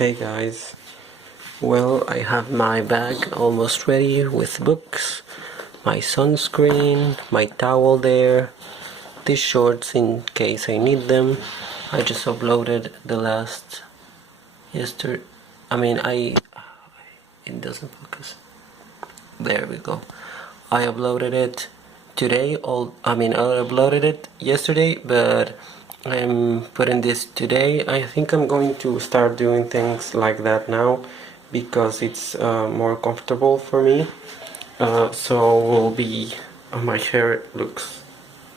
Hey guys, well, I have my bag almost ready with books, my sunscreen, my towel there, these shorts in case I need them. I just uploaded the last yesterday. It doesn't focus. There we go. I uploaded it today. I uploaded it yesterday, but I'm putting this today. I think I'm going to start doing things like that now because it's more comfortable for me. My hair looks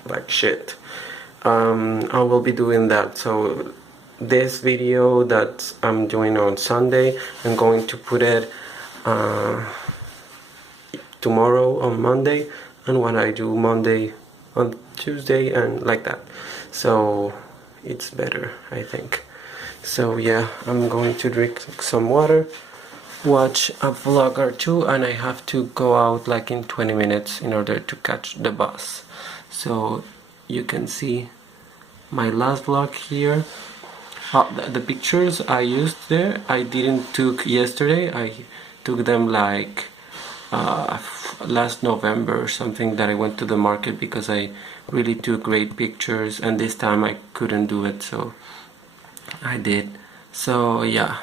like shit. I will be doing that. So this video that I'm doing on Sunday, I'm going to put it tomorrow on Monday, and when I do Monday on Tuesday, and like that. So it's better, I think. So yeah, I'm going to drink some water, watch a vlog or two, and I have to go out like in 20 minutes in order to catch the bus. So you can see my last vlog here. The pictures I used there, I didn't took yesterday. I took them like last November or something, that I went to the market because I really took great pictures, and this time I couldn't do it, so I did. So yeah,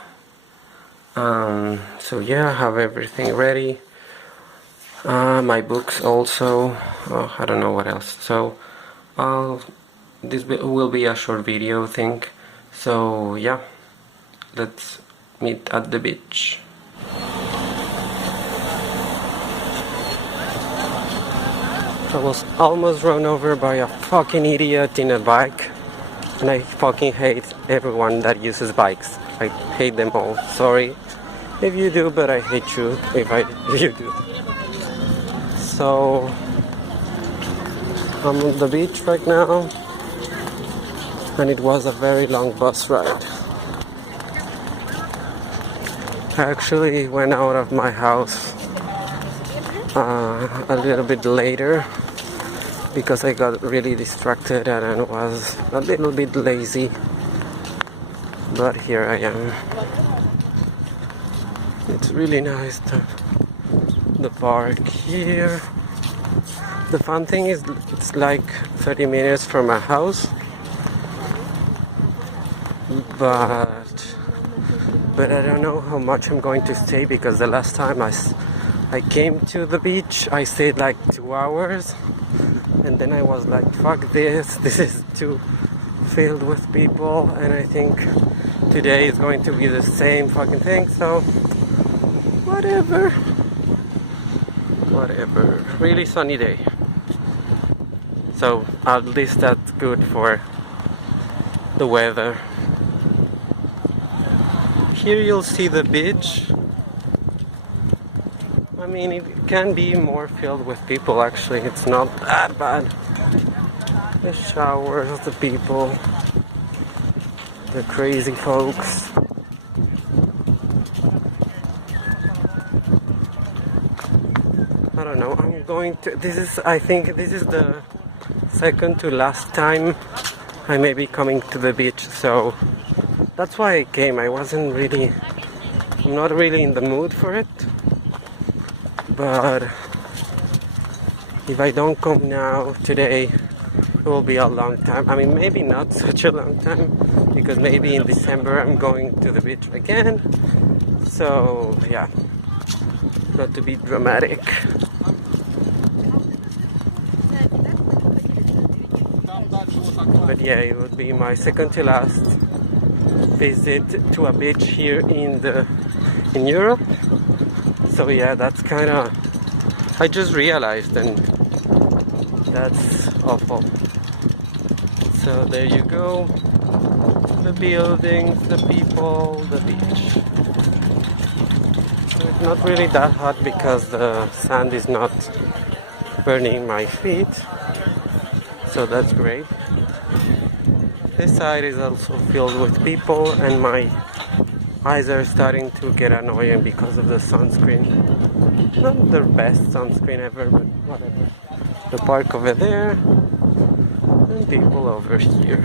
I have everything ready. My books also. I don't know what else. So this will be a short video thing. So yeah, let's meet at the beach. I was almost run over by a fucking idiot in a bike, and I fucking hate everyone that uses bikes. I hate them all. Sorry if you do, but I hate you if you do. So I'm on the beach right now, and it was a very long bus ride. I actually went out of my house a little bit later because I got really distracted and I was a little bit lazy, but here I am. It's really nice, the park here. The fun thing is it's like 30 minutes from my house, but I don't know how much I'm going to stay, because the last time I came to the beach I stayed like 2 hours, and then I was like, fuck this is too filled with people, and I think today is going to be the same fucking thing, so whatever. Really sunny day, so at least that's good for the weather. Here you'll see the beach. I mean, it can be more filled with people actually, it's not that bad. The showers, the people, the crazy folks. I don't know, I think this is the second to last time I may be coming to the beach, so that's why I came. I'm not really in the mood for it, but if I don't come now, today, it will be a long time. I mean, maybe not such a long time, because maybe in December I'm going to the beach again, so yeah, not to be dramatic. But yeah, it would be my second to last visit to a beach here in Europe. So yeah, that's kind of, I just realized, and that's awful. So there you go, the buildings, the people, the beach. So it's not really that hot because the sand is not burning my feet, so that's great. This side is also filled with people, and my eyes are starting to get annoying because of the sunscreen. Not the best sunscreen ever, but whatever. The park over there, and people over here.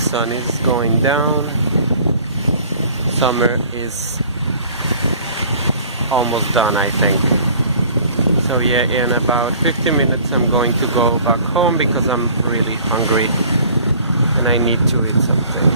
sun is going down. Summer is almost done, I think. So yeah, in about 50 minutes I'm going to go back home because I'm really hungry and I need to eat something.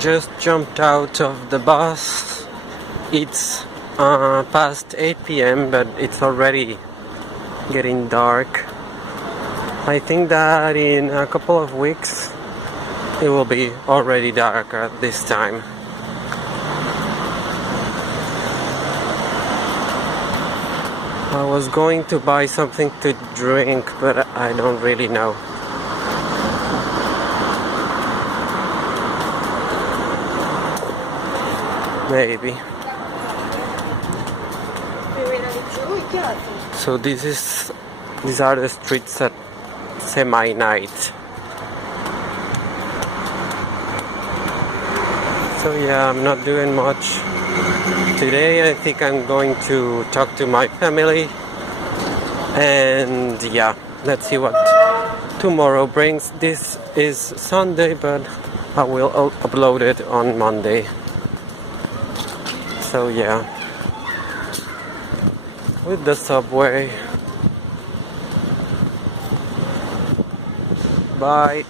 Just jumped out of the bus. It's past 8 p.m. but it's already getting dark. I think that in a couple of weeks it will be already dark at this time. I was going to buy something to drink, but I don't really know. Maybe. So these are the streets at semi-night. So yeah, I'm not doing much today. I think I'm going to talk to my family, and yeah, let's see what tomorrow brings. This is Sunday, but I will upload it on Monday. So yeah, with the subway. Bye.